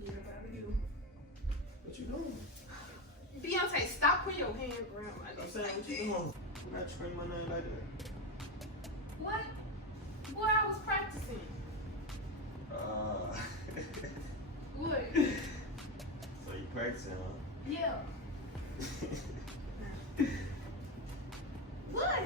get up out of here. What you doing? Beyonce, stop putting your hand around my I'm neck. saying, what you doing? I'm not screaming my name like that. What? Boy, I was practicing. What? So you practicing, huh? Yeah. What?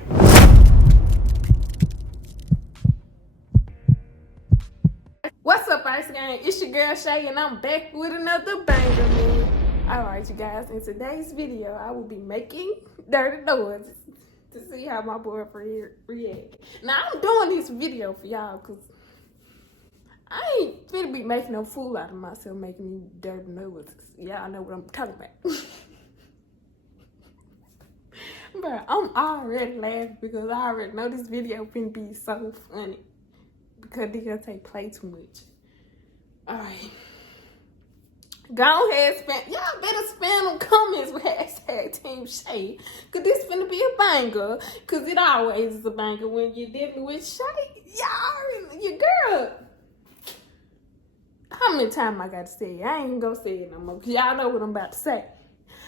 What's up, Ice Gang? It's your girl Shay, and I'm back with another banger, man. Alright, you guys, in today's video, I will be making dirty noises to see how my boyfriend react. Now, I'm doing this video for y'all because I ain't finna be making no fool out of myself making these dirty noises. Y'all know what I'm talking about. But I'm already laughing because I already know this video finna be so funny because they gonna take play too much. Alright. Go ahead, y'all better spam them comments with hashtag Team Shay. Cause this finna be a banger. Cause it always is a banger when you're dealing with Shay. Y'all, your girl. How many times I gotta say it? I ain't even gonna say it no more. Cause y'all know what I'm about to say.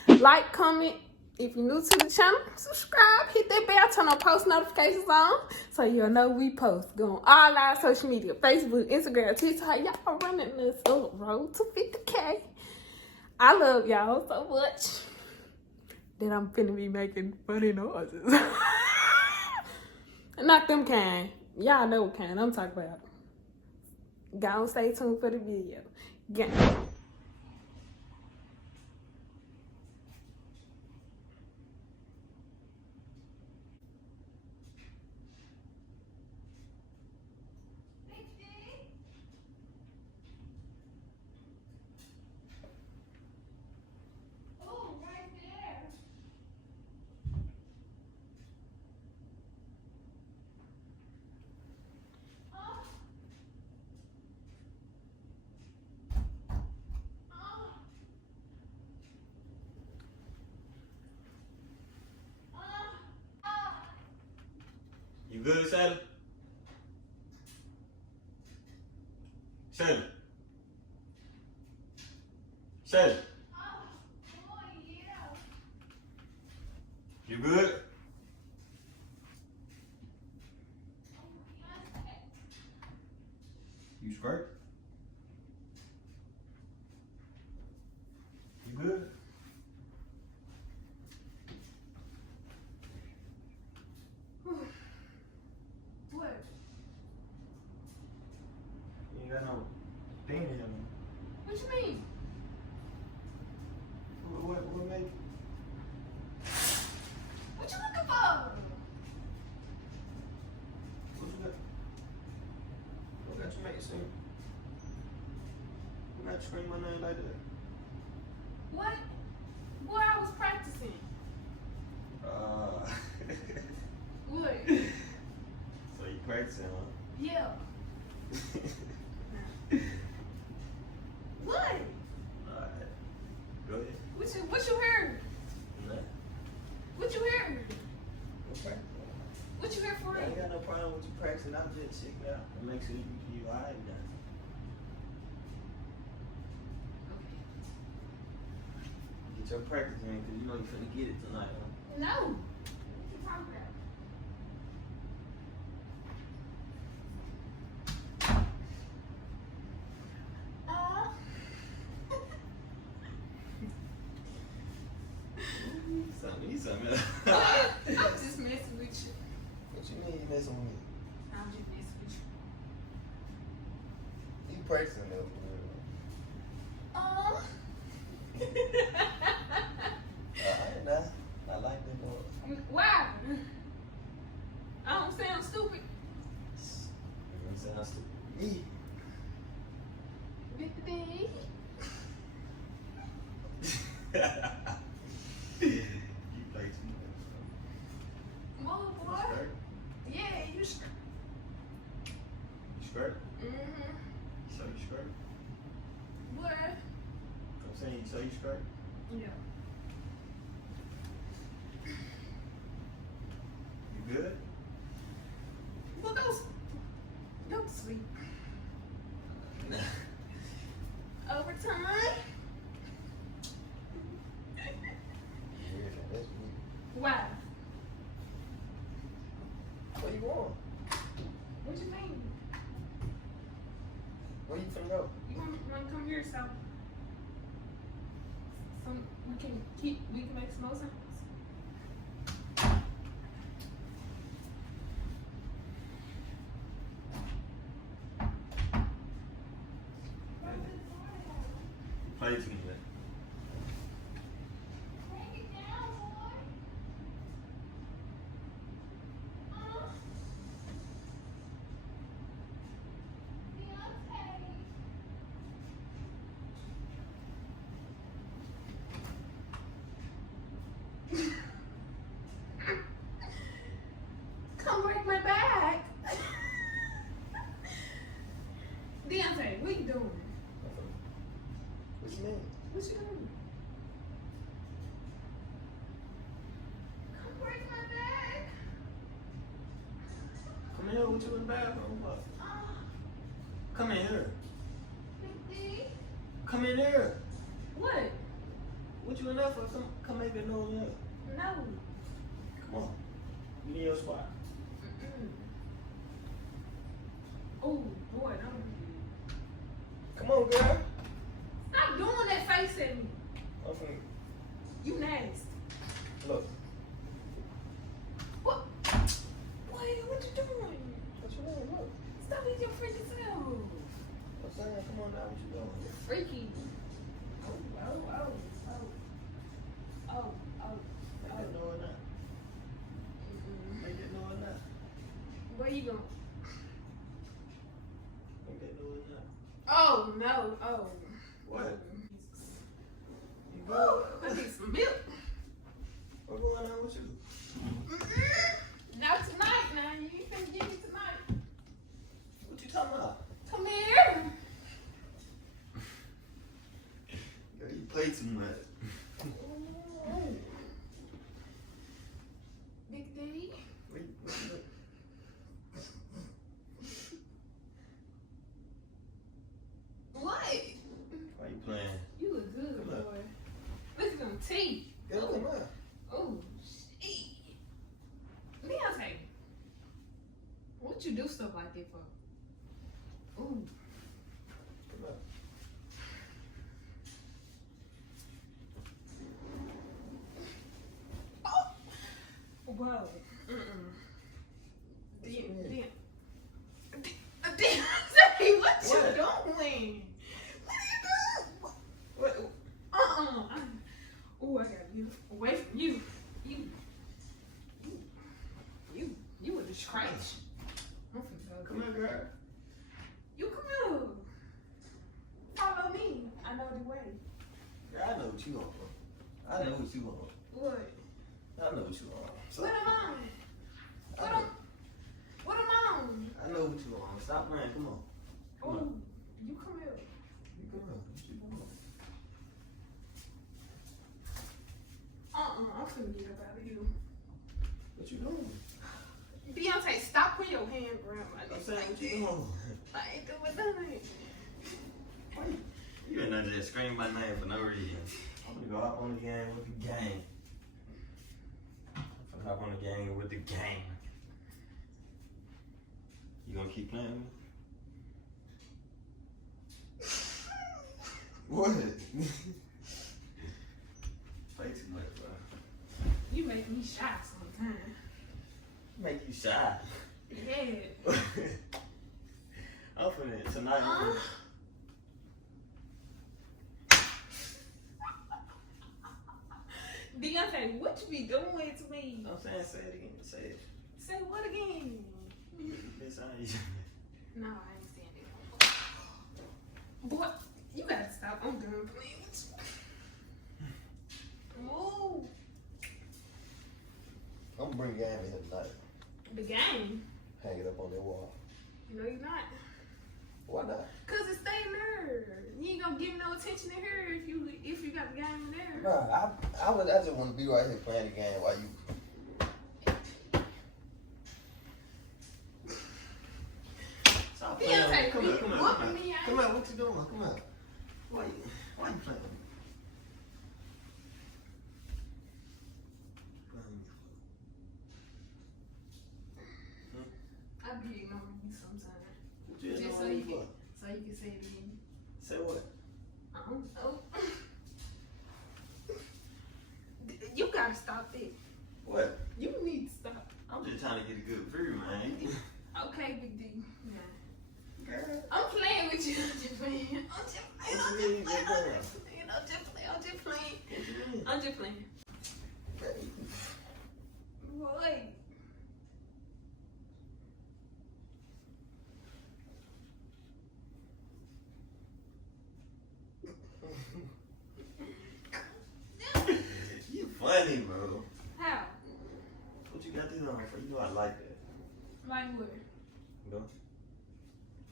Like, comment. If you're new to the channel, subscribe, hit that bell, turn on post notifications on so you'll know we post. Go on all our social media, Facebook, Instagram, TikTok. Y'all running this up road to 50K. I love y'all so much that I'm finna be making funny noises. Not them kind. Y'all know what kind I'm talking about. Go on, stay tuned for the video. Gang. You good, Shayla? Shayla? Shayla? You good? You squirt? You good? What? You ain't got no thing in here. What you mean? What made? What you looking for? What you got? What got you make it sing? What got you scream my name like that? What? Boy, I was practicing. What? So you practicing, huh? Yeah. What? Alright. Go ahead. What you heard? Nothing. What you heard? Go practice. What you heard for I ain't real? got no problem with you practicing. I'm just checking out and make sure you alright now. Get your practice in, cause you know you finna get it tonight, huh? No. What you talking about? Something. I'm just messing with you. What you mean you messing with me? I'm just messing with you. You practicing though for real. Alright, nah. I like that boy. Why? I don't sound stupid. You sound stupid. Me. Big thing. You play too much. Move, boy. Skirt? Yeah, you skirt. You skirt? Mm-hmm. So you skirt? Why? Where you going? What you mean? Where you finna go? You want to come here, so we can make some more sounds. Play to me. Come break my back. Deontay, what you doing? What you mean? What you doing? Come break my back. Come in here. What you in the bathroom? What? Come in here. Come in here. What? What you in there for? Come make that noise in here. No. Come on. You in your spot. Oh boy, don't. Come on, girl. Stop doing that face at me. Okay. You nasty. Look. What? What you doing? What you doing? Look. Stop being your freaky self. I'm saying, come on now. What you doing? You're freaky. Oh. Make that noise now. Make that noise now. Where you going? Make that noise now. Oh no. Oh. What? You Oh, go. I need some milk. What's going on with you? Not tonight, now. You ain't finna give me tonight. What you talking about? Come here. Girl, you play too much. Big D. Wait. What? Why you playing? You look good, Come boy. on. Look at them teeth. Girl, come on. Oh, shit. Deontay, what you do stuff like that for? Ooh. Come on. Whoa. Deontay, what you doing? What are you doing? What? Oh, I got you. Away from you. You with the scratch. I'm finna go. Come here, girl. You come here. Follow me. I know the way. Girl, I know what you want. I know what you want. What? I know what you want. So, What am I? What am I? I know what you want. Stop playing. Come on. Come Oh, on. you come here. You come on. What you doing? I'm finna get up out of you. What you doing? Deontay, stop putting your hand around my I'm neck. saying, what you doing? I ain't doing nothing. Why you better not just scream my name for no reason. I'm gonna go hop on the game with the gang. I'm gonna hop on the game with the gang. You gonna keep playing with me? What? Play too much, bro. You make me shy sometimes. Make you shy. Yeah. I'm finna tonight. Deontay, what you be doing to me? I'm saying, say it again. Say it. Say what again? It's on you. No, I ain't saying it. Boy, you gotta stop. I'm done playing with you. Move. I'm gonna bring game in here tonight. The game? Hang it up on that wall. No, you're not. Why not? Cause it's staying there. You ain't gonna give no attention to her if you got the game in there. Nah, I just want to be right here playing the game while you. Stop playing. Deontay, Come here, come here, whooping come me here. out. Come here, what you doing? Come here. Why you playing with me? Playing with me. gotta stop it. What? You need to stop. I'm just trying to get a good view, man. Okay, Big D. Nah. Girl. I'm playing with you. I'm just playing. I'm just playing. I'm just playing. I'm just playing. Boy. You funny, bro. How? What you got this on for? You know I like that. Like what? No?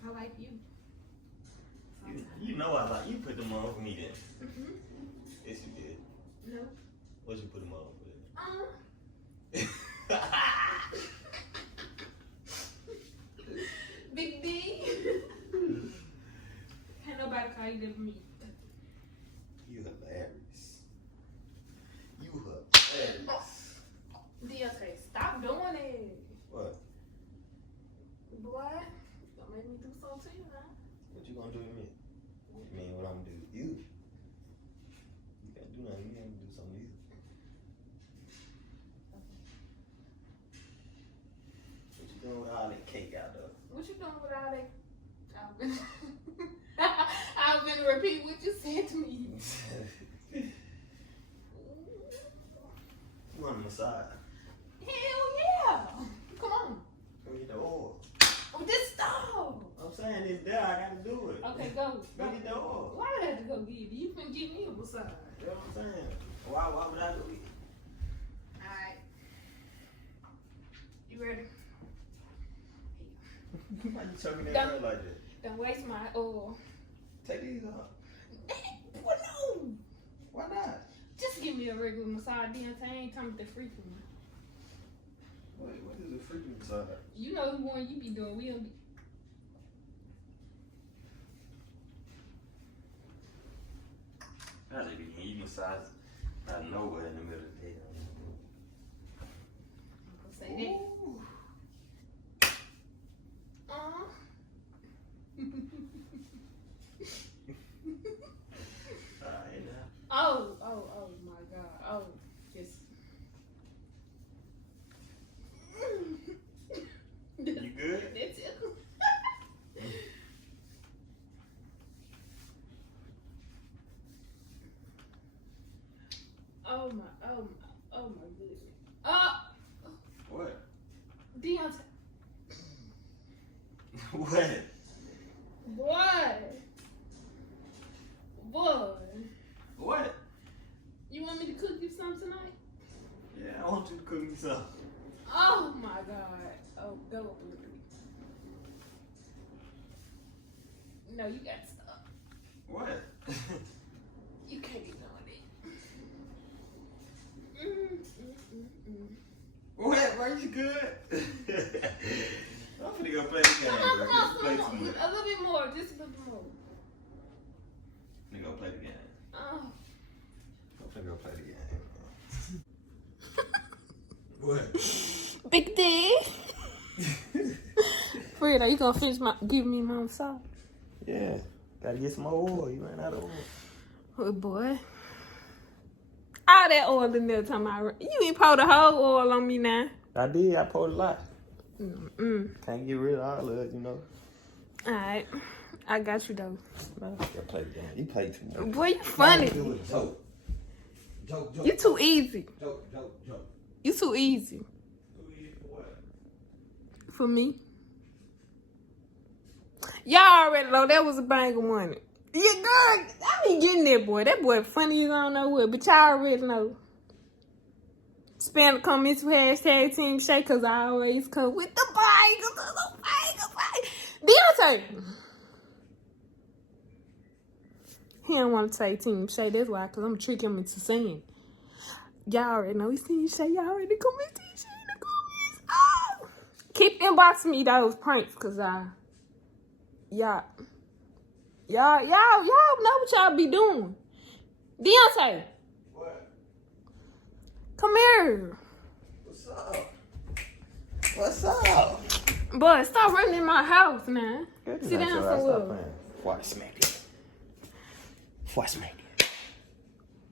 I like you. You know I like you. Put them on for me then. Mm-hmm. Yes, you did. No. What you put them on for? Big D. Can't nobody call you that for me. You hilarious. You hilarious. Deontay, stop doing it. What? Boy, don't make me do something to you now. What you gonna do to me? I mean, what I'm gonna do to you? You can't do nothing. You ain't gonna do something to you. What you doing with all that cake out there? What you doing with all that? I've been repeat what you said to me. You want a massage? Hell yeah! Come on. Go get the oil. Oh, this stop. I'm saying it's there. I gotta do it. Okay, go. Go get the oil. Why did I have to go get it? You finna give me a massage. You know what I'm saying? Why would I do it? Alright. You ready? Why you choking that Don't- girl like that? Don't waste my oil. Take these off. What no? Why not? Just give me a regular massage, Deontay. I ain't talking about the freak one. What is a freaking massage? You know the one you be doing. We don't be. I just be getting you massage out of nowhere in the middle of the day. Say that. Alright now. Oh my God. Oh, just. You good? That's it. Oh my goodness. Oh, What? Deontay. What? Boy. What? You want me to cook you something tonight? Yeah, I want you to cook me something. Oh my God. Oh, go up a little bit. No, you got to stop. What? You can't be doing it. What? Bro, you good? I'm finna go play the game, bro. Come on. Play too much. A little bit more, just a little bit more. Finna go play the game. Oh. I'm finna go play the game. What? Big D. Fred, are you gonna finish give me my massage? Yeah. Gotta get some more oil. You ran out of oil. Oh boy. All that oil in there time you ain't pour the whole oil on me now. I did. I poured a lot. Mm-mm. Can't get rid of all of it, you know. Alright. I got you though. Man, I gotta play the game. You play too much. Boy, you funny. Joke. You too easy. Joke. You too easy. Too easy for what? For me. Y'all already know that was a banger one. Yeah, girl, I be getting that boy. That boy funny as I don't know what, but y'all already know. Spam the comments with hashtag Team Shay, cause I always come with the bangers. Deontay. He don't want to say Team Shay, that's why, cause I'm gonna trick him into saying. Y'all already know he's Team Shay. Y'all already comment Team Shay in the comments. Oh! Keep inboxing me those pranks, cause y'all know what y'all be doing. Deontay. What? Come here. What's up? Boy, stop running in my house now. Good. Sit down somewhere. Before I smack it.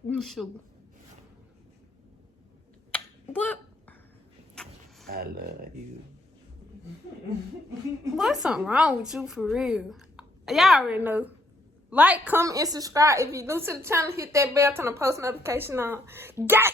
You sugar. What? I love you. What's something wrong with you for real? Y'all already know. Like, comment, and subscribe. If you're new to the channel, hit that bell, turn the post notification on. Gang!